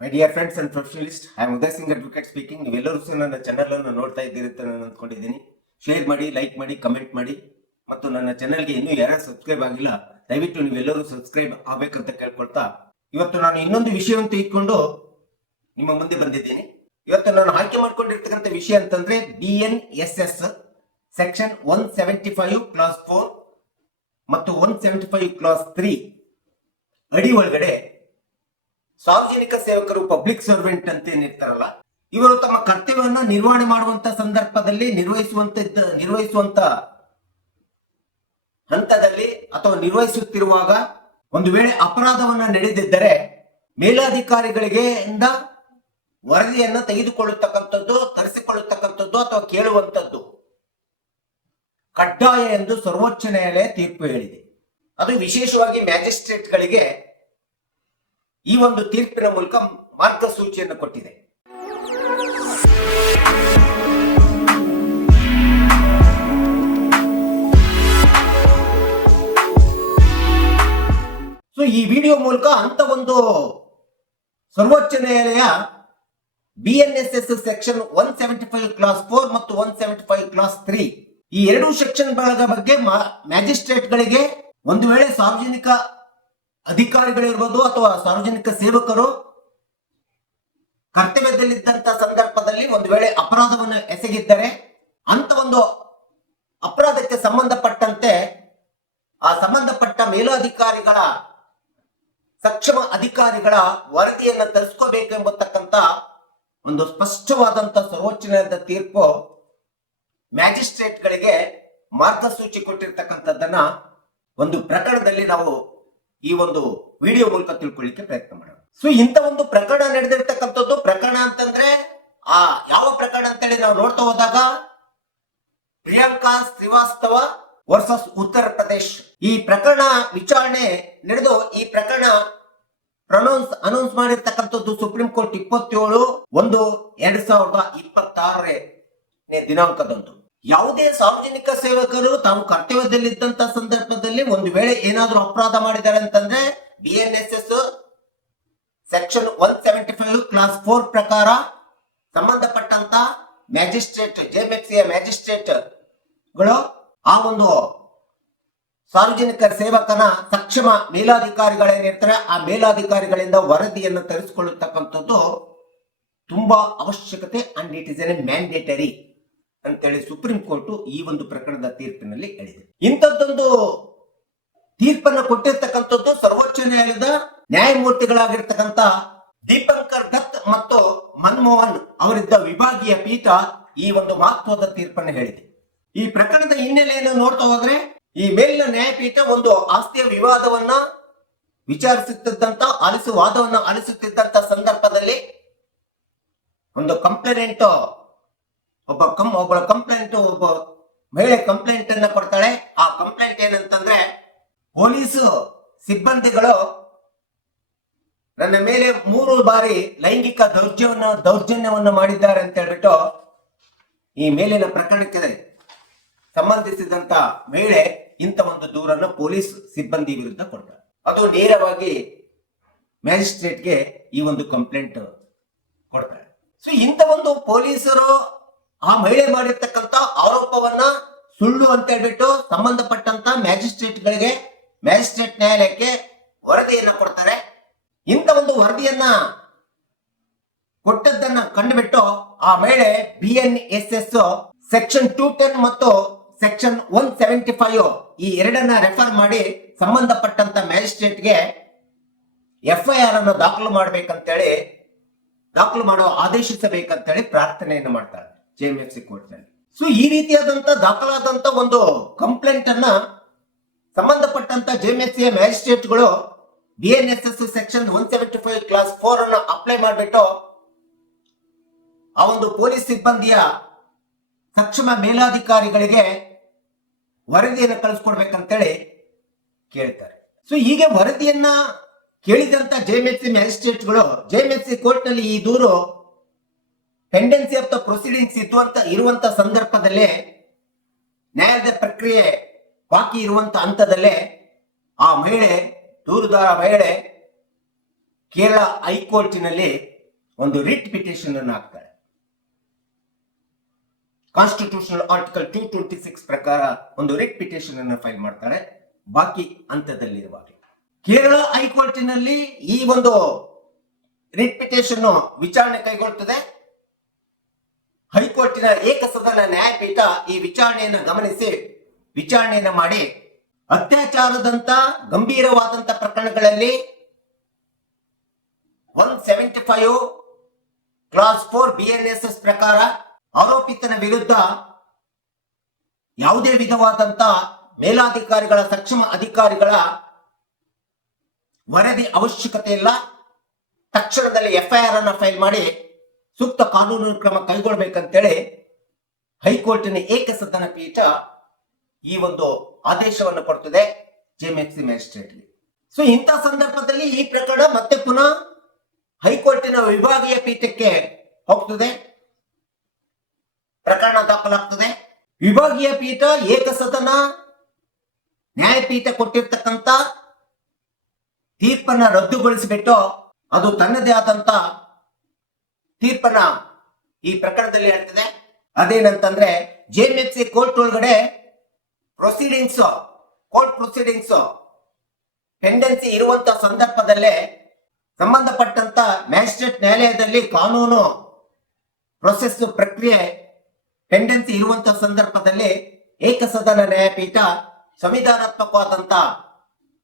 My dear friends and professionalist, I am Uday Singh advocate speaking. ನೀವೆಲ್ಲರೂ ಸಹ ನನ್ನ ಚಾನಲ್ ಅನ್ನು ನೋಡ್ತಾ ಇದ್ದೀರಿ ಅಂತ ನಾನು ಅಂದ್ಕೊಂಡಿದ್ದೀನಿ. ಶೇರ್ ಮಾಡಿ, ಲೈಕ್ ಮಾಡಿ, ಕಮೆಂಟ್ ಮಾಡಿ, ಮತ್ತು ನನ್ನ ಚಾನಲ್ಗೆ ಇನ್ನೂ ಯಾರು ಸಬ್ಸ್ಕ್ರೈಬ್ ಆಗಿಲ್ಲ ದಯವಿಟ್ಟು ನೀವೆಲ್ಲರೂ ಸಬ್ಸ್ಕ್ರೈಬ್ ಆಗ್ಬೇಕಂತ ಕೇಳ್ಕೊಳ್ತಾ, ಇವತ್ತು ನಾನು ಇನ್ನೊಂದು ವಿಷಯವನ್ನು ತೆಗೆದುಕೊಂಡು ನಿಮ್ಮ ಮುಂದೆ ಬಂದಿದ್ದೀನಿ. ಇವತ್ತು ನಾನು ಆಯ್ಕೆ ಮಾಡ್ಕೊಂಡಿರ್ತಕ್ಕಂಥ ವಿಷಯ ಅಂತಂದ್ರೆ BNSS ಸೆಕ್ಷನ್ 175 ಕ್ಲಾಸ್ 4 ಮತ್ತು 175 ಕ್ಲಾಸ್ 3 ಅಡಿ ಒಳಗಡೆ ಸಾರ್ವಜನಿಕ ಸೇವಕರು, ಪಬ್ಲಿಕ್ ಸರ್ವೆಂಟ್ ಅಂತ ಏನಿರ್ತಾರಲ್ಲ, ಇವರು ತಮ್ಮ ಕರ್ತವ್ಯವನ್ನು ನಿರ್ವಹಣೆ ಮಾಡುವಂತ ಸಂದರ್ಭದಲ್ಲಿ ನಿರ್ವಹಿಸುವಂತ ಹಂತದಲ್ಲಿ ಅಥವಾ ನಿರ್ವಹಿಸುತ್ತಿರುವಾಗ ಒಂದು ವೇಳೆ ಅಪರಾಧವನ್ನ ನಡೆದಿದ್ದರೆ ಮೇಲಾಧಿಕಾರಿಗಳಿಗೆ ವರದಿಯನ್ನ ತೆಗೆದುಕೊಳ್ಳತಕ್ಕಂಥದ್ದು, ತರಿಸಿಕೊಳ್ಳತಕ್ಕಂಥದ್ದು ಅಥವಾ ಕೇಳುವಂಥದ್ದು ಕಡ್ಡಾಯ ಎಂದು ಸರ್ವೋಚ್ಚ ನ್ಯಾಯಾಲಯ ತೀರ್ಪು ಹೇಳಿದೆ. ಅದು ವಿಶೇಷವಾಗಿ ಮ್ಯಾಜಿಸ್ಟ್ರೇಟ್ಗಳಿಗೆ ಈ ಒಂದು ತೀರ್ಪಿನ ಮೂಲಕ ಮಾರ್ಗಸೂಚಿಯನ್ನು ಕೊಟ್ಟಿದೆ. ಸೊ ಈ ವಿಡಿಯೋ ಮೂಲಕ ಅಂತ ಒಂದು ಸರ್ವೋಚ್ಚ ನ್ಯಾಯಾಲಯ BNSS ಸೆಕ್ಷನ್ 175 ಕ್ಲಾಸ್ 4 ಮತ್ತು 175 ಕ್ಲಾಸ್ 3 ಈ ಎರಡು ಸೆಕ್ಷನ್ ಬಗ್ಗೆ ಮ್ಯಾಜಿಸ್ಟ್ರೇಟ್ಗಳಿಗೆ ಒಂದು ವೇಳೆ ಸಾರ್ವಜನಿಕ ಅಧಿಕಾರಿಗಳಿರ್ಬೋದು ಅಥವಾ ಸಾರ್ವಜನಿಕ ಸೇವಕರು ಕರ್ತವ್ಯದಲ್ಲಿದ್ದಂತ ಸಂದರ್ಭದಲ್ಲಿ ಒಂದು ವೇಳೆ ಅಪರಾಧವನ್ನು ಎಸಗಿದ್ದರೆ ಅಂತ ಒಂದು ಅಪರಾಧಕ್ಕೆ ಸಂಬಂಧಪಟ್ಟಂತೆ ಆ ಸಂಬಂಧಪಟ್ಟ ಮೇಲಧಿಕಾರಿಗಳ ಸಕ್ಷಮ ಅಧಿಕಾರಿಗಳ ವರದಿಯನ್ನು ತರಿಸ್ಕೋಬೇಕೆಂಬತಕ್ಕಂತ ಒಂದು ಸ್ಪಷ್ಟವಾದಂತ ಸರ್ವೋಚ್ಚ ನ್ಯಾಯಾಲಯದ ತೀರ್ಪು ಮ್ಯಾಜಿಸ್ಟ್ರೇಟ್ಗಳಿಗೆ ಮಾರ್ಗಸೂಚಿ ಕೊಟ್ಟಿರ್ತಕ್ಕಂಥದ್ದನ್ನ ಒಂದು ಪ್ರಕರಣದಲ್ಲಿ ನಾವು ಈ ಒಂದು ವಿಡಿಯೋ ಮೂಲಕ ತಿಳ್ಕೊಳ್ಳಿಕ್ಕೆ ಪ್ರಯತ್ನ ಮಾಡೋಣ. ಸೊ ಇಂತ ಒಂದು ಪ್ರಕರಣ ನಡೆದಿರ್ತಕ್ಕಂಥದ್ದು, ಪ್ರಕರಣ ಅಂತಂದ್ರೆ ಆ ಯಾವ ಪ್ರಕರಣ ಅಂತೇಳಿ ನಾವು ನೋಡ್ತಾ ಹೋದಾಗ ಪ್ರಿಯಾಂಕಾ ಶ್ರೀವಾಸ್ತವ ವರ್ಸಸ್ ಉತ್ತರ ಪ್ರದೇಶ್ ಈ ಪ್ರಕರಣ ವಿಚಾರಣೆ ನಡೆದು ಈ ಪ್ರಕರಣ ಅನೌನ್ಸ್ ಮಾಡಿರ್ತಕ್ಕಂಥದ್ದು ಸುಪ್ರೀಂ ಕೋರ್ಟ್ 27/1/2026 ದಿನಾಂಕದಂದು. ಯಾವುದೇ ಸಾರ್ವಜನಿಕ ಸೇವಕರು ತಾವು ಕರ್ತವ್ಯದಲ್ಲಿದ್ದಂತ ಸಂದರ್ಭದಲ್ಲಿ ಒಂದು ವೇಳೆ ಏನಾದ್ರೂ ಅಪರಾಧ ಮಾಡಿದ್ದಾರೆ ಅಂತಂದ್ರೆ BNSS ಸೆಕ್ಷನ್ 175 ಕ್ಲಾಸ್ 4 ಪ್ರಕಾರ ಸಂಬಂಧಪಟ್ಟಂತ ಮ್ಯಾಜಿಸ್ಟ್ರೇಟ್, JMFC ಮ್ಯಾಜಿಸ್ಟ್ರೇಟ್ ಗಳು ಆ ಒಂದು ಸಾರ್ವಜನಿಕ ಸೇವಕನ ಸಕ್ಷಮ ಮೇಲಾಧಿಕಾರಿಗಳೇನಿರ್ತಾರೆ ಆ ಮೇಲಾಧಿಕಾರಿಗಳಿಂದ ವರದಿಯನ್ನು ತರಿಸಿಕೊಳ್ಳತಕ್ಕಂಥದ್ದು ತುಂಬಾ ಅವಶ್ಯಕತೆ and it is N mandatory ಅಂತೇಳಿ ಸುಪ್ರೀಂ ಕೋರ್ಟ್ ಈ ಒಂದು ಪ್ರಕರಣದ ತೀರ್ಪಿನಲ್ಲಿ ಹೇಳಿದೆ. ಇಂಥದ್ದೊಂದು ತೀರ್ಪನ್ನು ಕೊಟ್ಟಿರ್ತಕ್ಕಂಥದ್ದು ಸರ್ವೋಚ್ಚ ನ್ಯಾಯಾಲಯದ ನ್ಯಾಯಮೂರ್ತಿಗಳಾಗಿರ್ತಕ್ಕಂಥ ದೀಪಂಕರ್ ದತ್ ಮತ್ತು ಮನಮೋಹನ್ ಅವರಿದ್ದ ವಿಭಾಗೀಯ ಪೀಠ ಈ ಒಂದು ಮಹತ್ವದ ತೀರ್ಪನ್ನು ಹೇಳಿದೆ. ಈ ಪ್ರಕರಣದ ಹಿನ್ನೆಲೆಯನ್ನು ನೋಡ್ತಾ ಹೋದ್ರೆ ಈ ಮೇಲಿನ ನ್ಯಾಯಪೀಠ ಒಂದು ಆಸ್ತಿಯ ವಿವಾದವನ್ನ ವಾದವನ್ನು ಆಲಿಸುತ್ತಿದ್ದಂತ ಸಂದರ್ಭದಲ್ಲಿ ಒಂದು ಕಂಪ್ಲೇಂಟ್ ಒಬ್ಬ ಮಹಿಳೆ ಕಂಪ್ಲೇಂಟ್ ಅನ್ನ ಕೊಡ್ತಾಳೆ. ಆ ಕಂಪ್ಲೇಂಟ್ ಏನಂತಂದ್ರೆ, ಪೊಲೀಸ್ ಸಿಬ್ಬಂದಿಗಳು ನನ್ನ ಮೇಲೆ 3 ಬಾರಿ ಲೈಂಗಿಕ ದೌರ್ಜನ್ಯವನ್ನು ಮಾಡಿದ್ದಾರೆ ಅಂತ ಹೇಳ್ಬಿಟ್ಟು ಈ ಮೇಲಿನ ಪ್ರಕರಣಕ್ಕೆ ಸಂಬಂಧಿಸಿದಂತ ಮಹಿಳೆ ಇಂಥ ಒಂದು ದೂರನ್ನು ಪೊಲೀಸ್ ಸಿಬ್ಬಂದಿ ವಿರುದ್ಧ ಕೊಡ್ತಾರೆ. ಅದು ನೇರವಾಗಿ ಮ್ಯಾಜಿಸ್ಟ್ರೇಟ್ಗೆ ಈ ಒಂದು ಕಂಪ್ಲೇಂಟ್ ಕೊಡ್ತಾರೆ. ಸೊ ಇಂಥ ಒಂದು ಪೊಲೀಸರು ಆ ಮಹಿಳೆ ಮಾಡಿರ್ತಕ್ಕಂಥ ಆರೋಪವನ್ನ ಸುಳ್ಳು ಅಂತ ಹೇಳ್ಬಿಟ್ಟು ಸಂಬಂಧಪಟ್ಟಂತ ಮ್ಯಾಜಿಸ್ಟ್ರೇಟ್ ನ್ಯಾಯಾಲಯಕ್ಕೆ ವರದಿಯನ್ನ ಕೊಡ್ತಾರೆ. ಇಂಥ ಒಂದು ವರದಿಯನ್ನ ಕೊಟ್ಟದ್ದನ್ನ ಕಂಡುಬಿಟ್ಟು ಆ ಮಹಿಳೆ BNSS ಸೆಕ್ಷನ್ 210 ಮತ್ತು ಸೆಕ್ಷನ್ 175 ಈ ಎರಡನ್ನ ರೆಫರ್ ಮಾಡಿ ಸಂಬಂಧಪಟ್ಟಂತ ಮ್ಯಾಜಿಸ್ಟ್ರೇಟ್ಗೆ FIR ಅನ್ನು ದಾಖಲು ಆದೇಶಿಸಬೇಕಂತೇಳಿ ಪ್ರಾರ್ಥನೆಯನ್ನು ಮಾಡ್ತಾರೆ JMFC ಕೋರ್ಟ್ ನಲ್ಲಿ. ಸೊ ಈ ರೀತಿಯಾದಂತ ದಾಖಲಾದಂತ ಒಂದು ಕಂಪ್ಲೇಂಟ್ ಅನ್ನ ಸಂಬಂಧಪಟ್ಟಂತ JMFC ಮ್ಯಾಜಿಸ್ಟ್ರೇಟ್ಗಳು BNSS ಸೆಕ್ಷನ್ 175 ಕ್ಲಾಸ್ 4 ಅನ್ನು ಅಪ್ಲೈ ಮಾಡಿಬಿಟ್ಟು ಆ ಒಂದು ಪೊಲೀಸ್ ಸಿಬ್ಬಂದಿಯ ಸಕ್ಷಮ ಮೇಲಾಧಿಕಾರಿಗಳಿಗೆ ವರದಿಯನ್ನು ಕಳಿಸ್ಕೊಡ್ಬೇಕಂತೇಳಿ ಕೇಳ್ತಾರೆ. ಸೊ ಹೀಗೆ ವರದಿಯನ್ನ ಕೇಳಿದಂತ JMFC ಮ್ಯಾಜಿಸ್ಟ್ರೇಟ್ಗಳು JMFC ಕೋರ್ಟ್ ನಲ್ಲಿ ಈ ದೂರು ಪೆಂಡೆನ್ಸಿ ಆಫ್ ದ ಪ್ರೊಸೀಡಿಂಗ್ಸ್ ಇರುವಂತ ಸಂದರ್ಭದಲ್ಲಿ, ನ್ಯಾಯಾಲಯದ ಪ್ರಕ್ರಿಯೆ ಬಾಕಿ ಇರುವಂತ ಹಂತದಲ್ಲೇ ಆ ಮಹಿಳೆ, ದೂರುದಾರ ಮಹಿಳೆ ಕೇರಳ ಹೈಕೋರ್ಟಿನಲ್ಲಿ ಒಂದು ರಿಟ್ ಪಿಟಿಷನ್ ಅನ್ನು ಹಾಕ್ತಾರೆ. ಕಾನ್ಸ್ಟಿಟ್ಯೂಷನಲ್ ಆರ್ಟಿಕಲ್ 226 ಪ್ರಕಾರ ಒಂದು ರಿಟ್ ಪಿಟಿಷನ್ ಅನ್ನು ಫೈಲ್ ಮಾಡ್ತಾರೆ. ಬಾಕಿ ಹಂತದಲ್ಲಿರುವಾಗ ಕೇರಳ ಹೈಕೋರ್ಟಿನಲ್ಲಿ ಈ ಒಂದು ರಿಟ್ ಪಿಟಿಷನ್ ವಿಚಾರಣೆ ಕೈಗೊಳ್ಳುತ್ತದೆ. ಹೈಕೋರ್ಟಿನ ಏಕಸದನ ನ್ಯಾಯಪೀಠ ಈ ವಿಚಾರಣೆಯನ್ನು ಗಮನಿಸಿ ವಿಚಾರಣೆಯನ್ನು ಮಾಡಿ ಅತ್ಯಾಚಾರದಂತ ಗಂಭೀರವಾದಂತ ಪ್ರಕರಣಗಳಲ್ಲಿ 175 ಕ್ಲಾಸ್ 4 BNSS ಪ್ರಕಾರ ಆರೋಪಿತನ ವಿರುದ್ಧ ಯಾವುದೇ ವಿಧವಾದಂತ ಮೇಲಾಧಿಕಾರಿಗಳ ಸಕ್ಷಮ ಅಧಿಕಾರಿಗಳ ವರದಿ ಅವಶ್ಯಕತೆ ಇಲ್ಲ. ತಕ್ಷಣದಲ್ಲಿ FIR ಅನ್ನು ಫೈಲ್ ಮಾಡಿ ಸೂಕ್ತ ಕಾನೂನು ಕ್ರಮ ಕೈಗೊಳ್ಳಬೇಕಂತೇಳಿ ಹೈಕೋರ್ಟಿನ ಏಕಸದನ ಪೀಠ ಈ ಒಂದು ಆದೇಶವನ್ನು ಕೊಡ್ತದೆ JMFC ಮ್ಯಾಜಿಸ್ಟ್ರೇಟ್ಗೆ. ಸೊ ಇಂಥ ಸಂದರ್ಭದಲ್ಲಿ ಈ ಪ್ರಕರಣ ಮತ್ತೆ ಪುನಃ ಹೈಕೋರ್ಟಿನ ವಿಭಾಗೀಯ ಪೀಠಕ್ಕೆ ಹೋಗ್ತದೆ, ಪ್ರಕರಣ ದಾಖಲಾಗ್ತದೆ. ವಿಭಾಗೀಯ ಪೀಠ ಏಕಸದನ ನ್ಯಾಯಪೀಠ ಕೊಟ್ಟಿರ್ತಕ್ಕಂಥ ತೀರ್ಪನ್ನ ರದ್ದುಗೊಳಿಸಿಬಿಟ್ಟು ಅದು ತನ್ನದೇ ಆದಂತ ತೀರ್ಪನ್ನ ಈ ಪ್ರಕರಣದಲ್ಲಿ ಹೇಳ್ತದೆ. ಅದೇನಂತಂದ್ರೆ JMFC ಕೋರ್ಟ್ ಒಳಗಡೆ ಕೋರ್ಟ್ ಪ್ರೊಸೀಡಿಂಗ್ಸ್ ಪೆಂಡೆನ್ಸಿ ಇರುವಂತ ಸಂದರ್ಭದಲ್ಲೇ ಸಂಬಂಧಪಟ್ಟಂತ ಮ್ಯಾಜಿಸ್ಟ್ರೇಟ್ ನ್ಯಾಯಾಲಯದಲ್ಲಿ ಕಾನೂನು ಪ್ರೊಸೆಸ್ ಪ್ರಕ್ರಿಯೆ ಪೆಂಡೆನ್ಸಿ ಇರುವಂತ ಸಂದರ್ಭದಲ್ಲಿ ಏಕಸದನ ನ್ಯಾಯಪೀಠ ಸಂವಿಧಾನಾತ್ಮಕವಾದಂತ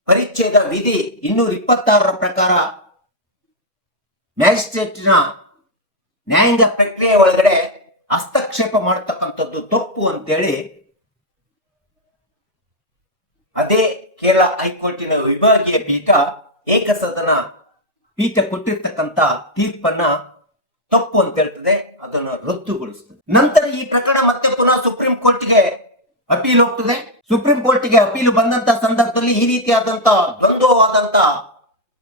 ಪರಿಚ್ಛೇದ ವಿಧಿ 226 ಪ್ರಕಾರ ಮ್ಯಾಜಿಸ್ಟ್ರೇಟ್ನ ನ್ಯಾಯಾಂಗ ಪ್ರಕ್ರಿಯೆ ಒಳಗಡೆ ಹಸ್ತಕ್ಷೇಪ ಮಾಡತಕ್ಕಂಥದ್ದು ತಪ್ಪು ಅಂತೇಳಿ ಅದೇ ಕೇರಳ ಹೈಕೋರ್ಟಿನ ವಿಭಾಗೀಯ ಪೀಠ ಏಕಸದನ ಪೀಠ ಕೊಟ್ಟಿರ್ತಕ್ಕಂಥ ತೀರ್ಪನ್ನ ತಪ್ಪು ಅಂತ ಹೇಳ್ತದೆ, ಅದನ್ನು ರದ್ದುಗೊಳಿಸ್ತದೆ. ನಂತರ ಈ ಪ್ರಕರಣ ಮತ್ತೆ ಪುನಃ ಸುಪ್ರೀಂ ಕೋರ್ಟ್ಗೆ ಅಪೀಲ್ ಹೋಗ್ತದೆ. ಸುಪ್ರೀಂ ಕೋರ್ಟ್ಗೆ ಅಪೀಲು ಬಂದಂತ ಸಂದರ್ಭದಲ್ಲಿ ಈ ರೀತಿಯಾದಂತ ದ್ವಂದ್ವವಾದಂತ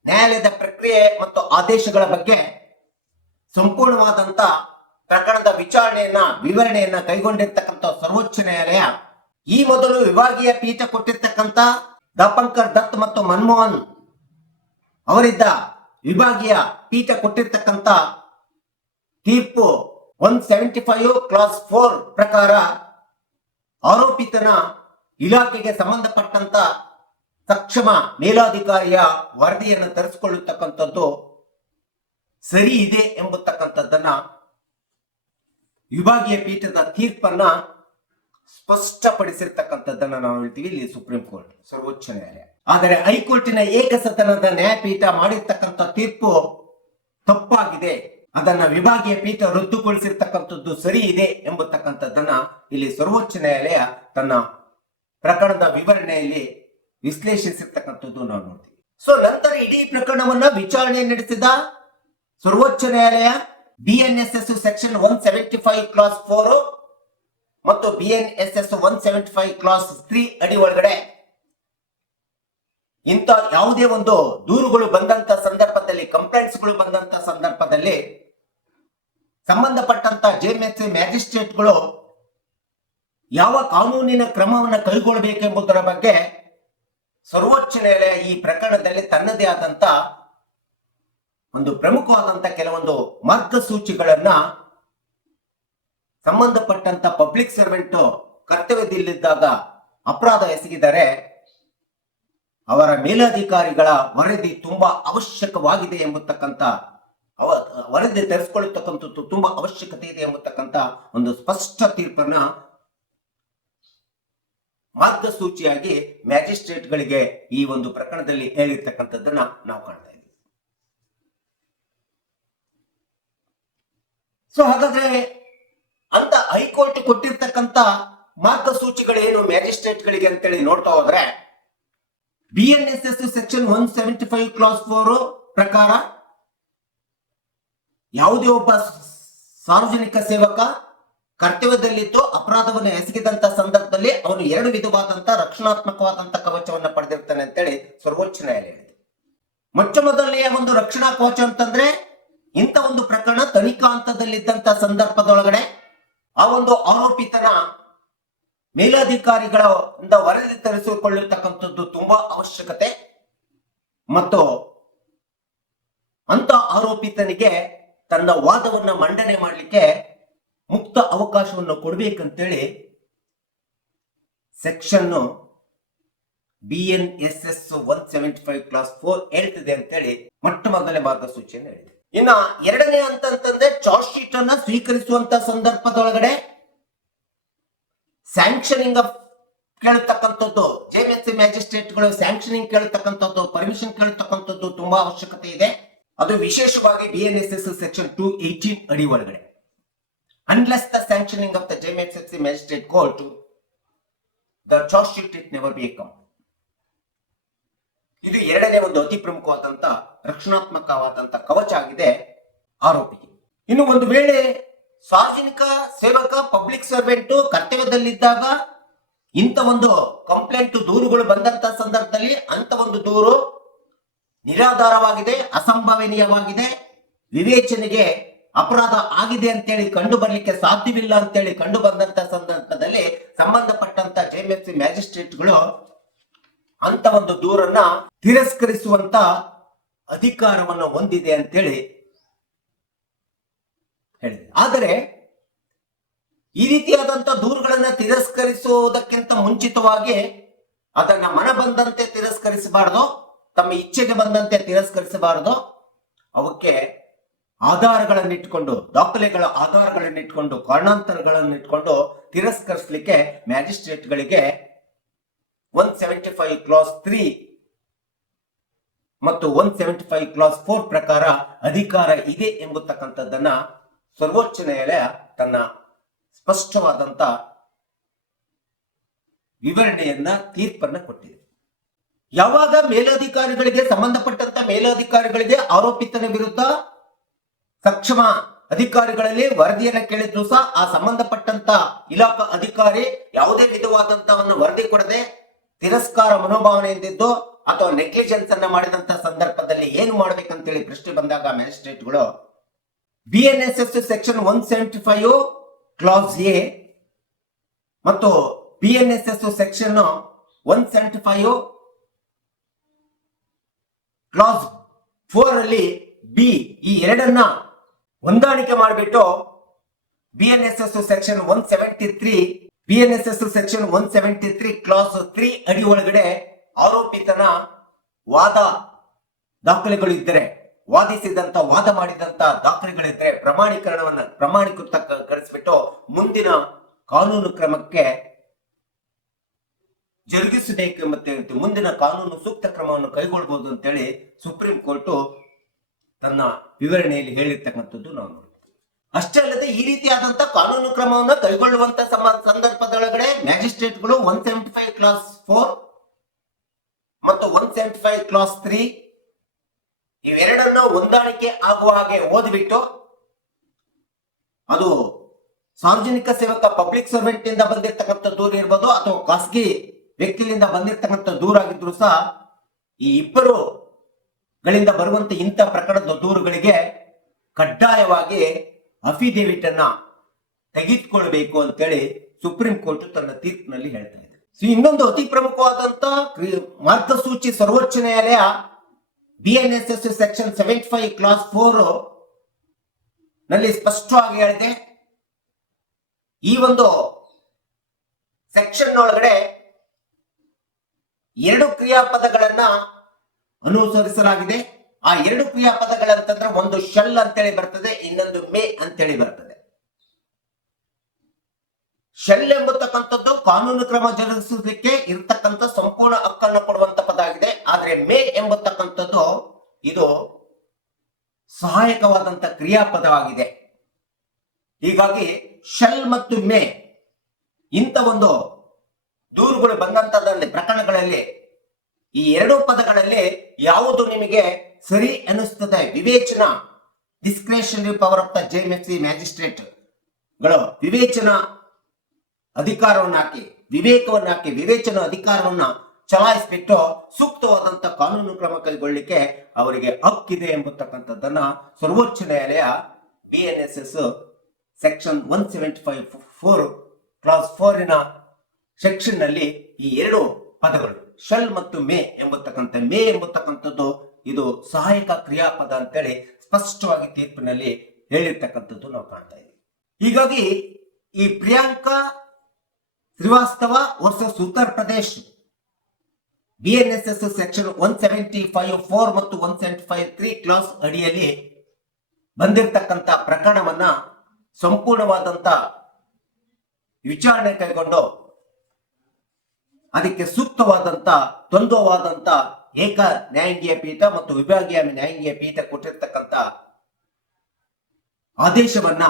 ನ್ಯಾಯಾಲಯದ ಪ್ರಕ್ರಿಯೆ ಮತ್ತು ಆದೇಶಗಳ ಬಗ್ಗೆ ಸಂಪೂರ್ಣವಾದಂತ ಪ್ರಕರಣದ ವಿವರಣೆಯನ್ನ ಕೈಗೊಂಡಿರ್ತಕ್ಕಂಥ ಸರ್ವೋಚ್ಚ ನ್ಯಾಯಾಲಯ ಈ ಮೊದಲು ವಿಭಾಗೀಯ ಪೀಠ ಕೊಟ್ಟಿರ್ತಕ್ಕಂಥ ದೀಪಂಕರ್ ದತ್ ಮತ್ತು ಮನಮೋಹನ್ ಅವರಿದ್ದ ವಿಭಾಗೀಯ ಪೀಠ ಕೊಟ್ಟಿರ್ತಕ್ಕಂಥ ತೀರ್ಪು 175 ಕ್ಲಾಸ್ 4 ಪ್ರಕಾರ ಆರೋಪಿತನ ಇಲಾಖೆಗೆ ಸಂಬಂಧಪಟ್ಟಂತ ಸಕ್ಷಮ ಮೇಲಾಧಿಕಾರಿಯ ವರದಿಯನ್ನು ತರಿಸಿಕೊಳ್ಳತಕ್ಕಂಥದ್ದು ಸರಿ ಇದೆ ಎಂಬತಕ್ಕಂಥದ್ದನ್ನ ವಿಭಾಗೀಯ ಪೀಠದ ತೀರ್ಪನ್ನ ಸ್ಪಷ್ಟಪಡಿಸಿರ್ತಕ್ಕಂಥದ್ದನ್ನ ನಾವು ಹೇಳ್ತೀವಿ ಇಲ್ಲಿ ಸುಪ್ರೀಂ ಕೋರ್ಟ್ ಸರ್ವೋಚ್ಚ ನ್ಯಾಯಾಲಯ. ಆದರೆ ಹೈಕೋರ್ಟಿನ ಏಕಸದನದ ನ್ಯಾಯಪೀಠ ಮಾಡಿರ್ತಕ್ಕಂಥ ತೀರ್ಪು ತಪ್ಪಾಗಿದೆ, ಅದನ್ನ ವಿಭಾಗೀಯ ಪೀಠ ರದ್ದುಗೊಳಿಸಿರ್ತಕ್ಕಂಥದ್ದು ಸರಿ ಇದೆ ಎಂಬತಕ್ಕಂಥದ್ದನ್ನ ಇಲ್ಲಿ ಸರ್ವೋಚ್ಚ ನ್ಯಾಯಾಲಯ ತನ್ನ ಪ್ರಕರಣದ ವಿವರಣೆಯಲ್ಲಿ ವಿಶ್ಲೇಷಿಸಿರ್ತಕ್ಕಂಥದ್ದು ನಾವು ನೋಡ್ತೀವಿ. ಸೊ ನಂತರ ಇಡೀ ಪ್ರಕರಣವನ್ನ ವಿಚಾರಣೆ ನಡೆಸಿದ ಸರ್ವೋಚ್ಚ ನ್ಯಾಯಾಲಯ BNSS ಸೆಕ್ಷನ್ 175 ಕ್ಲಾಸ್ 4 ಮತ್ತು BNSS 175 ಕ್ಲಾಸ್ 3 ಅಡಿ ಒಳಗಡೆ ಇಂಥ ಯಾವುದೇ ಒಂದು ದೂರುಗಳು ಬಂದಂತ ಸಂದರ್ಭದಲ್ಲಿ, ಕಂಪ್ಲೇಂಟ್ಸ್ಗಳು ಬಂದಂತ ಸಂದರ್ಭದಲ್ಲಿ ಸಂಬಂಧಪಟ್ಟಂತ JMFC ಮ್ಯಾಜಿಸ್ಟ್ರೇಟ್ಗಳು ಯಾವ ಕಾನೂನಿನ ಕ್ರಮವನ್ನು ಕೈಗೊಳ್ಳಬೇಕೆಂಬುದರ ಬಗ್ಗೆ ಸರ್ವೋಚ್ಚ ನ್ಯಾಯಾಲಯ ಈ ಪ್ರಕರಣದಲ್ಲಿ ತನ್ನದೇ ಆದಂತ ಒಂದು ಪ್ರಮುಖವಾದಂತ ಕೆಲವೊಂದು ಮಾರ್ಗಸೂಚಿಗಳನ್ನ ಸಂಬಂಧಪಟ್ಟಂತ ಪಬ್ಲಿಕ್ ಸರ್ವೆಂಟ್ ಕರ್ತವ್ಯದಲ್ಲಿದ್ದಾಗ ಅಪರಾಧ ಎಸಗಿದರೆ ಅವರ ಮೇಲಧಿಕಾರಿಗಳ ವರದಿ ತುಂಬಾ ಅವಶ್ಯಕವಾಗಿದೆ ಎಂಬತಕ್ಕಂಥ ವರದಿ ತರಿಸಿಕೊಳ್ಳತಕ್ಕಂಥದ್ದು ತುಂಬಾ ಅವಶ್ಯಕತೆ ಇದೆ ಎಂಬತಕ್ಕಂಥ ಒಂದು ಸ್ಪಷ್ಟ ತೀರ್ಪನ್ನ ಮಾರ್ಗಸೂಚಿಯಾಗಿ ಮ್ಯಾಜಿಸ್ಟ್ರೇಟ್ಗಳಿಗೆ ಈ ಒಂದು ಪ್ರಕರಣದಲ್ಲಿ ಹೇಳಿರ್ತಕ್ಕಂಥದ್ದನ್ನ ನಾವು ಕಾಣ್ತಾ ಇದ್ದೀವಿ. ಸೊ ಹಾಗಾದ್ರೆ ಅಂತ ಹೈಕೋರ್ಟ್ ಕೊಟ್ಟಿರ್ತಕ್ಕಂಥ ಮಾರ್ಗಸೂಚಿಗಳೇನು ಮ್ಯಾಜಿಸ್ಟ್ರೇಟ್ಗಳಿಗೆ ಅಂತೇಳಿ ನೋಡ್ತಾ ಹೋದ್ರೆ BNSS ಸೆಕ್ಷನ್ 175 ಕ್ಲಾಸ್ 4 ಪ್ರಕಾರ ಯಾವುದೇ ಒಬ್ಬ ಸಾರ್ವಜನಿಕ ಸೇವಕ ಕರ್ತವ್ಯದಲ್ಲಿದ್ದು ಅಪರಾಧವನ್ನು ಎಸಗಿದಂತ ಸಂದರ್ಭದಲ್ಲಿ ಅವನು 2 ವಿಧವಾದಂತ ರಕ್ಷಣಾತ್ಮಕವಾದಂತ ಕವಚವನ್ನು ಪಡೆದಿರ್ತಾನೆ ಅಂತೇಳಿ ಸರ್ವೋಚ್ಚ ನ್ಯಾಯಾಲಯ ಹೇಳಿದೆ. ಮೊಟ್ಟ ಮೊದಲನೆಯ ಒಂದು ರಕ್ಷಣಾ ಕವಚ ಅಂತಂದ್ರೆ ಇಂಥ ಒಂದು ಪ್ರಕರಣ ತನಿಖಾ ಹಂತದಲ್ಲಿದ್ದಂತ ಸಂದರ್ಭದೊಳಗಡೆ ಆ ಒಂದು ಆರೋಪಿತನ ಮೇಲಧಿಕಾರಿಗಳ ವರದಿ ತರಿಸಿಕೊಳ್ಳತಕ್ಕಂಥದ್ದು ತುಂಬಾ ಅವಶ್ಯಕತೆ ಮತ್ತು ಅಂತ ಆರೋಪಿತನಿಗೆ ತನ್ನ ವಾದವನ್ನ ಮಂಡನೆ ಮಾಡಲಿಕ್ಕೆ ಮುಕ್ತ ಅವಕಾಶವನ್ನು ಕೊಡಬೇಕಂತೇಳಿ ಸೆಕ್ಷನ್ BNSS 175 ಕ್ಲಾಸ್ 4 ಹೇಳ್ತಿದೆ ಅಂತೇಳಿ ಮೊಟ್ಟ ಮೊದಲನೇ ಮಾರ್ಗಸೂಚಿಯನ್ನು ಹೇಳಿದೆ. ಇನ್ನ ಎರಡನೇ ಅಂತಂದ್ರೆ ಚಾರ್ಜ್ ಶೀಟ್ ಅನ್ನ ಸ್ವೀಕರಿಸುವಂತ ಸಂದರ್ಭದೊಳಗಡೆ ಸ್ಯಾಂಕ್ಷನಿಂಗ್ ಕೇಳತಕ್ಕಂಥದ್ದು, JMSC ಮ್ಯಾಜಿಸ್ಟ್ರೇಟ್ಗಳು ಸ್ಯಾಂಕ್ಷನಿಂಗ್ ಕೇಳತಕ್ಕಂಥದ್ದು, ಪರ್ಮಿಷನ್ ಕೇಳತಕ್ಕಂಥದ್ದು ತುಂಬಾ ಅವಶ್ಯಕತೆ ಇದೆ. ಅದು ವಿಶೇಷವಾಗಿ BNSS ಸೆಕ್ಷನ್ 218 ಅಡಿ ಒಳಗಡೆ. Unless the sanctioning of the JMSC magistrate court, the charge sheet it never be come. ಇದು ಎರಡನೇ ಒಂದು ಅತಿ ಪ್ರಮುಖವಾದಂತ ರಕ್ಷಣಾತ್ಮಕವಾದಂತ ಕವಚ ಆಗಿದೆ ಆರೋಪಿಗೆ. ಇನ್ನು ಒಂದು ವೇಳೆ ಸಾರ್ವಜನಿಕ ಸೇವಕ ಪಬ್ಲಿಕ್ ಸರ್ವೆಂಟ್ ಕರ್ತವ್ಯದಲ್ಲಿದ್ದಾಗ ಇಂಥ ಒಂದು ಕಂಪ್ಲೇಂಟ್ ದೂರುಗಳು ಬಂದಂತ ಸಂದರ್ಭದಲ್ಲಿ ಅಂತ ಒಂದು ದೂರು ನಿರಾಧಾರವಾಗಿದೆ, ಅಸಂಭವನೀಯವಾಗಿದೆ, ವಿವೇಚನೆಗೆ ಅಪರಾಧ ಆಗಿದೆ ಅಂತೇಳಿ ಕಂಡು ಬರ್ಲಿಕ್ಕೆ ಸಾಧ್ಯವಿಲ್ಲ ಅಂತೇಳಿ ಕಂಡು ಬಂದಂತ ಸಂದರ್ಭದಲ್ಲಿ ಸಂಬಂಧಪಟ್ಟಂತ JMSC ಮ್ಯಾಜಿಸ್ಟ್ರೇಟ್ಗಳು ಅಂತ ಒಂದು ದೂರನ್ನ ತಿರಸ್ಕರಿಸುವಂತ ಅಧಿಕಾರವನ್ನು ಹೊಂದಿದೆ ಅಂತೇಳಿ ಹೇಳಿದೆ. ಆದರೆ ಈ ರೀತಿಯಾದಂತ ದೂರುಗಳನ್ನ ತಿರಸ್ಕರಿಸುವುದಕ್ಕಿಂತ ಮುಂಚಿತವಾಗಿ ಅದನ್ನ ಮನ ಬಂದಂತೆ ತಿರಸ್ಕರಿಸಬಾರದು, ತಮ್ಮ ಇಚ್ಛೆಗೆ ಬಂದಂತೆ ತಿರಸ್ಕರಿಸಬಾರದು. ಅವಕ್ಕೆ ಆಧಾರಗಳನ್ನಿಟ್ಕೊಂಡು, ದಾಖಲೆಗಳ ಆಧಾರಗಳನ್ನಿಟ್ಕೊಂಡು, ಕಾರಣಾಂತರಗಳನ್ನಿಟ್ಕೊಂಡು ತಿರಸ್ಕರಿಸಲಿಕ್ಕೆ ಮ್ಯಾಜಿಸ್ಟ್ರೇಟ್ಗಳಿಗೆ 175 ಕ್ಲಾಸ್ 3 ಮತ್ತು 175 ಕ್ಲಾಸ್ 4 ಪ್ರಕಾರ ಅಧಿಕಾರ ಇದೆ ಎಂಬತಕ್ಕಂಥದ್ದನ್ನ ಸರ್ವೋಚ್ಚ ನ್ಯಾಯಾಲಯ ತನ್ನ ಸ್ಪಷ್ಟವಾದಂತ ವಿವರಣೆಯನ್ನ, ತೀರ್ಪನ್ನ ಕೊಟ್ಟಿದೆ. ಯಾವಾಗ ಮೇಲಧಿಕಾರಿಗಳಿಗೆ ಸಂಬಂಧಪಟ್ಟಂತ ಮೇಲಧಿಕಾರಿಗಳಿಗೆ ಆರೋಪಿತನ ವಿರುದ್ಧ ಸಕ್ಷಮ ಅಧಿಕಾರಿಗಳಲ್ಲಿ ವರದಿಯನ್ನ ಕೇಳಿದ್ರು ಸಹ ಆ ಸಂಬಂಧಪಟ್ಟಂತ ಇಲಾಖಾ ಅಧಿಕಾರಿ ಯಾವುದೇ ವಿಧವಾದಂತವನ್ನು ವರದಿ ಕೊಡದೆ ತಿರಸ್ಕಾರ ಮನೋಭಾವನೆಯಿಂದಿದ್ದು ಅಥವಾ ನೆಗ್ಲಿಜೆನ್ಸ್ ಅನ್ನ ಮಾಡಿದಂತ ಸಂದರ್ಭದಲ್ಲಿ ಏನು ಮಾಡ್ಬೇಕಂತೇಳಿ ಪ್ರಶ್ನೆ ಬಂದಾಗ ಮ್ಯಾಜಿಸ್ಟ್ರೇಟ್ಗಳು BNSS ಸೆಕ್ಷನ್ 175 ಕ್ಲಾಸ್ A ಮತ್ತು BNSS ಸೆಕ್ಷನ್ 175 ಕ್ಲಾಸ್ 4 ಅಲ್ಲಿ B ಈ ಎರಡನ್ನ ಹೊಂದಾಣಿಕೆ ಮಾಡಿಬಿಟ್ಟು BNSS ಸೆಕ್ಷನ್ 173 ಕ್ಲಾಸ್ 3 ಅಡಿ ಒಳಗಡೆ ಆರೋಪಿತನ ವಾದ ದಾಖಲೆಗಳು ಇದ್ದರೆ, ವಾದಿಸಿದಂತ ವಾದ ಮಾಡಿದಂತ ದಾಖಲೆಗಳಿದ್ರೆ ಪ್ರಮಾಣೀಕರಿಸಿಬಿಟ್ಟು ಮುಂದಿನ ಕಾನೂನು ಕ್ರಮಕ್ಕೆ ಜರುಗಿಸಬೇಕು ಮತ್ತೆ ಮುಂದಿನ ಕಾನೂನು ಸೂಕ್ತ ಕ್ರಮವನ್ನು ಕೈಗೊಳ್ಳಬಹುದು ಅಂತೇಳಿ ಸುಪ್ರೀಂ ಕೋರ್ಟ್ ತನ್ನ ವಿವರಣೆಯಲ್ಲಿ ಹೇಳಿರ್ತಕ್ಕಂಥದ್ದು ನಾವು ನೋಡ್ತೀವಿ. ಅಷ್ಟೇ ಅಲ್ಲದೆ ಈ ರೀತಿಯಾದಂತ ಕಾನೂನು ಕ್ರಮವನ್ನು ಕೈಗೊಳ್ಳುವಂತ ಸಂದರ್ಭದೊಳಗಡೆ ಮ್ಯಾಜಿಸ್ಟ್ರೇಟ್ಗಳು 175 ಕ್ಲಾಸ್ 4 ಮತ್ತು 175 ಕ್ಲಾಸ್ 3 ಇವೆರಡನ್ನು ಹೊಂದಾಣಿಕೆ ಆಗುವ ಹಾಗೆ ಓದಿಬಿಟ್ಟು, ಅದು ಸಾರ್ವಜನಿಕ ಸೇವಕ ಪಬ್ಲಿಕ್ ಸರ್ವೆಂಟ್ ಇಂದ ಬಂದಿರತಕ್ಕಂಥ ದೂರ ಇರ್ಬೋದು ಅಥವಾ ಖಾಸಗಿ ವ್ಯಕ್ತಿಯಿಂದ ಬಂದಿರತಕ್ಕಂಥ ದೂರ ಆಗಿದ್ರು ಸಹ ಈ ಇಬ್ಬರು ಗಳಿಂದ ಬರುವಂತ ಇಂಥ ಪ್ರಕರಣದ ದೂರುಗಳಿಗೆ ಕಡ್ಡಾಯವಾಗಿ ಅಫಿಡೇವಿಟ್ ಅನ್ನ ತೆಗೆದುಕೊಳ್ಬೇಕು ಅಂತೇಳಿ ಸುಪ್ರೀಂ ಕೋರ್ಟ್ ತನ್ನ ತೀರ್ಪಿನಲ್ಲಿ ಹೇಳ್ತಾ ಇದೆ. ಇನ್ನೊಂದು ಅತಿ ಪ್ರಮುಖವಾದಂತ ಮಾರ್ಗಸೂಚಿ ಸರ್ವೋಚ್ಚ ನ್ಯಾಯಾಲಯ BNSS ಸೆಕ್ಷನ್ 75 ಕ್ಲಾಸ್ 4 ನಲ್ಲಿ ಸ್ಪಷ್ಟವಾಗಿ ಹೇಳಿದೆ. ಈ ಒಂದು ಸೆಕ್ಷನ್ ಒಳಗಡೆ ಎರಡು ಕ್ರಿಯಾಪದಗಳನ್ನ ಅನುಸರಿಸಲಾಗಿದೆ. ಆ ಎರಡು ಕ್ರಿಯಾಪದಗಳಂತಂದ್ರೆ ಒಂದು ಶೆಲ್ ಅಂತೇಳಿ ಬರ್ತದೆ, ಇನ್ನೊಂದು ಮೇ ಅಂತೇಳಿ ಬರ್ತದೆ. ಶೆಲ್ ಎಂಬತಕ್ಕಂಥದ್ದು ಕಾನೂನು ಕ್ರಮ ಜರುಗಿಸಲಿಕ್ಕೆ ಇರತಕ್ಕಂಥ ಸಂಪೂರ್ಣ ಹಕ್ಕನ್ನು ಕೊಡುವಂತ ಪದ ಆಗಿದೆ. ಆದ್ರೆ ಮೇ ಎಂಬತಕ್ಕಂಥದ್ದು ಇದು ಸಹಾಯಕವಾದಂತ ಕ್ರಿಯಾಪದವಾಗಿದೆ. ಹೀಗಾಗಿ ಶೆಲ್ ಮತ್ತು ಮೇ ಇಂಥ ಒಂದು ದೂರುಗಳು ಬಂದಂತದಲ್ಲಿ ಪ್ರಕರಣಗಳಲ್ಲಿ ಈ ಎರಡು ಪದಗಳಲ್ಲಿ ಯಾವುದು ನಿಮಗೆ ಸರಿ ಅನಿಸ್ತದೆ, ವಿವೇಚನಾ discretionary power of the JMSC magistrate ಗಳು ವಿವೇಚನಾ ಅಧಿಕಾರವನ್ನು ಹಾಕಿ, ವಿವೇಕವನ್ನು ಹಾಕಿ, ವಿವೇಚನಾ ಅಧಿಕಾರವನ್ನ ಚಲಾಯಿಸಿಬಿಟ್ಟು ಸೂಕ್ತವಾದಂತ ಕಾನೂನು ಕ್ರಮ ಕೈಗೊಳ್ಳಲಿಕ್ಕೆ ಅವರಿಗೆ ಹಕ್ಕಿದೆ ಎಂಬತಕ್ಕಂಥದ್ದನ್ನ ಸರ್ವೋಚ್ಚ ನ್ಯಾಯಾಲಯ BNSS ಸೆಕ್ಷನ್ 175 ಕ್ಲಾಸ್ 4 ಸೆಕ್ಷನ್ ನಲ್ಲಿ ಈ ಎರಡು ಪದಗಳು ಶೆಲ್ ಮತ್ತು ಮೇ ಎಂಬತಕ್ಕಂಥದ್ದು ಇದು ಸಹಾಯಕ ಕ್ರಿಯಾಪದ ಅಂತೇಳಿ ಸ್ಪಷ್ಟವಾಗಿ ತೀರ್ಪಿನಲ್ಲಿ ಹೇಳಿರ್ತಕ್ಕಂಥದ್ದು ನಾವು ಕಾಣ್ತಾ ಇದ್ದೀವಿ. ಹೀಗಾಗಿ ಈ Priyanka Srivastava versus Uttar Pradesh BNSS section 175(4) ಮತ್ತು 175(3) ಕ್ಲಾಸ್ ಅಡಿಯಲ್ಲಿ ಬಂದಿರತಕ್ಕಂತ ಪ್ರಕರಣವನ್ನ ಸಂಪೂರ್ಣವಾದಂತ ವಿಚಾರಣೆ ಕೈಗೊಂಡು ಅದಕ್ಕೆ ಸೂಕ್ತವಾದಂತ ದ್ವಂದ್ವವಾದಂತ ಏಕ ನ್ಯಾಯಾಂಗೀಯ ಪೀಠ ಮತ್ತು ವಿಭಾಗೀಯ ನ್ಯಾಯಾಂಗೀಯ ಪೀಠ ಕೊಟ್ಟಿರ್ತಕ್ಕಂಥ ಆದೇಶವನ್ನ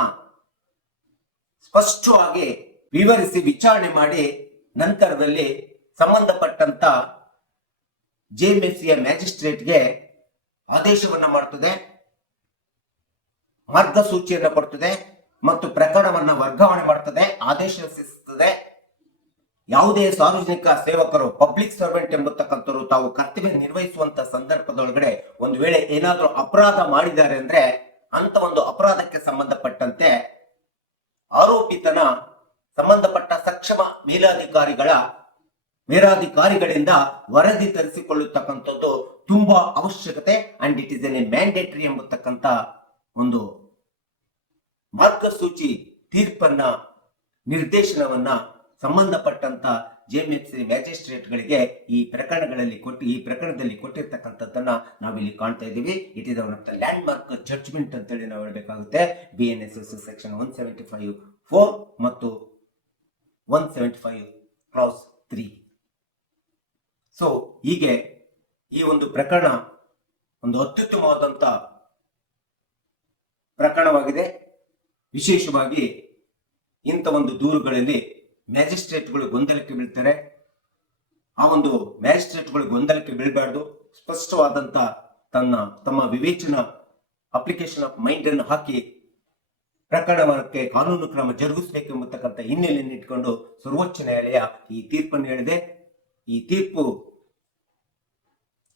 ಸ್ಪಷ್ಟವಾಗಿ ವಿವರಿಸಿ ವಿಚಾರಣೆ ಮಾಡಿ ನಂತರದಲ್ಲಿ ಸಂಬಂಧಪಟ್ಟಂತ JMFC ಮ್ಯಾಜಿಸ್ಟ್ರೇಟ್ಗೆ ಆದೇಶವನ್ನ ಮಾಡುತ್ತದೆ, ಮಾರ್ಗಸೂಚಿಯನ್ನು ಕೊಡ್ತದೆ ಮತ್ತು ಪ್ರಕರಣವನ್ನ ವರ್ಗಾವಣೆ ಮಾಡುತ್ತದೆ, ಆದೇಶಿಸುತ್ತದೆ. ಯಾವುದೇ ಸಾರ್ವಜನಿಕ ಸೇವಕರು ಪಬ್ಲಿಕ್ ಸರ್ವೆಂಟ್ ಎಂಬತಕ್ಕಂಥವ್ರು ತಾವು ಕರ್ತವ್ಯ ನಿರ್ವಹಿಸುವಂತ ಸಂದರ್ಭದೊಳಗಡೆ ಒಂದು ವೇಳೆ ಏನಾದರೂ ಅಪರಾಧ ಮಾಡಿದ್ದಾರೆ ಅಂದ್ರೆ ಅಂತ ಒಂದು ಅಪರಾಧಕ್ಕೆ ಸಂಬಂಧಪಟ್ಟಂತೆ ಆರೋಪಿತನ ಸಂಬಂಧಪಟ್ಟ ಸಕ್ಷಮ ಮೇಲಾಧಿಕಾರಿಗಳಿಂದ ವರದಿ ತರಿಸಿಕೊಳ್ಳತಕ್ಕಂಥದ್ದು ತುಂಬಾ ಅವಶ್ಯಕತೆ and it is N mandatory ಎಂಬತಕ್ಕಂಥ ಒಂದು ಮಾರ್ಗಸೂಚಿ ತೀರ್ಪನ್ನ ನಿರ್ದೇಶನವನ್ನ ಸಂಬಂಧಪಟ್ಟಂತ JMFC ಮ್ಯಾಜಿಸ್ಟ್ರೇಟ್ಗಳಿಗೆ ಈ ಪ್ರಕರಣದಲ್ಲಿ ಕೊಟ್ಟಿರ್ತಕ್ಕಂಥದ್ದನ್ನ ನಾವಿಲ್ಲಿ ಕಾಣ್ತಾ ಇದ್ದೀವಿ. It is one of the landmark judgment ಅಂತೇಳಿ ನಾವು ಹೇಳಬೇಕಾಗುತ್ತೆ. BNSS ಸೆಕ್ಷನ್ 175(4) ಮತ್ತು 175 ಕ್ಲಾಸ್ 3. ಸೊ ಹೀಗೆ ಈ ಒಂದು ಪ್ರಕರಣ ಒಂದು ಅತ್ಯುತ್ತಮವಾದಂತ ಪ್ರಕರಣವಾಗಿದೆ. ವಿಶೇಷವಾಗಿ ಇಂಥ ಒಂದು ದೂರುಗಳಲ್ಲಿ ಮ್ಯಾಜಿಸ್ಟ್ರೇಟ್ಗಳು ಗೊಂದಲಕ್ಕೆ ಬೀಳ್ತಾರೆ. ಆ ಒಂದು ಮ್ಯಾಜಿಸ್ಟ್ರೇಟ್ಗಳು ಗೊಂದಲಕ್ಕೆ ಬೀಳಬಾರ್ದು. ಸ್ಪಷ್ಟವಾದಂತ ತಮ್ಮ ವಿವೇಚನಾ ಅಪ್ಲಿಕೇಶನ್ ಆಫ್ ಮೈಂಡ್ ಅನ್ನು ಹಾಕಿ ಪ್ರಕರಣಕ್ಕೆ ಕಾನೂನು ಕ್ರಮ ಜರುಗಿಸಬೇಕು ಎಂಬತಕ್ಕಂಥ ಹಿನ್ನೆಲೆಯನ್ನು ಇಟ್ಕೊಂಡು ಸರ್ವೋಚ್ಚ ನ್ಯಾಯಾಲಯ ಈ ತೀರ್ಪನ್ನು ಹೇಳಿದೆ. ಈ ತೀರ್ಪು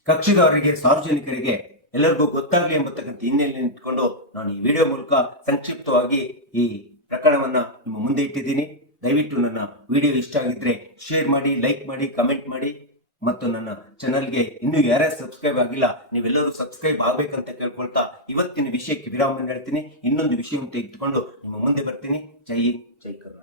ಕಕ್ಷಿದಾರರಿಗೆ, ಸಾರ್ವಜನಿಕರಿಗೆ ಎಲ್ಲರಿಗೂ ಗೊತ್ತಾಗಲಿ ಎಂಬತಕ್ಕಂಥ ಹಿನ್ನೆಲೆಯನ್ನು ಇಟ್ಕೊಂಡು ನಾನು ಈ ವಿಡಿಯೋ ಮೂಲಕ ಸಂಕ್ಷಿಪ್ತವಾಗಿ ಈ ಪ್ರಕರಣವನ್ನ ನಿಮ್ಮ ಮುಂದೆ ಇಟ್ಟಿದ್ದೀನಿ. ದಯವಿಟ್ಟು ನನ್ನ ವಿಡಿಯೋ ಇಷ್ಟ ಆಗಿದ್ರೆ ಶೇರ್ ಮಾಡಿ, ಲೈಕ್ ಮಾಡಿ, ಕಮೆಂಟ್ ಮಾಡಿ ಮತ್ತು ನನ್ನ ಚಾನಲ್ಗೆ ಇನ್ನೂ ಯಾರ್ಯಾರು ಸಬ್ಸ್ಕ್ರೈಬ್ ಆಗಿಲ್ಲ ನೀವೆಲ್ಲರೂ ಸಬ್ಸ್ಕ್ರೈಬ್ ಆಗ್ಬೇಕಂತ ಕೇಳ್ಕೊಳ್ತಾ ಇವತ್ತಿನ ವಿಷಯಕ್ಕೆ ವಿರಾಮ ಹೇಳ್ತೀನಿ. ಇನ್ನೊಂದು ವಿಷಯವನ್ನು ತೆಗೆದುಕೊಂಡು ನಿಮ್ಮ ಮುಂದೆ ಬರ್ತೀನಿ. ಜೈ ಹಿಂದ್, ಜೈ ಕರ್ನಾಟಕ.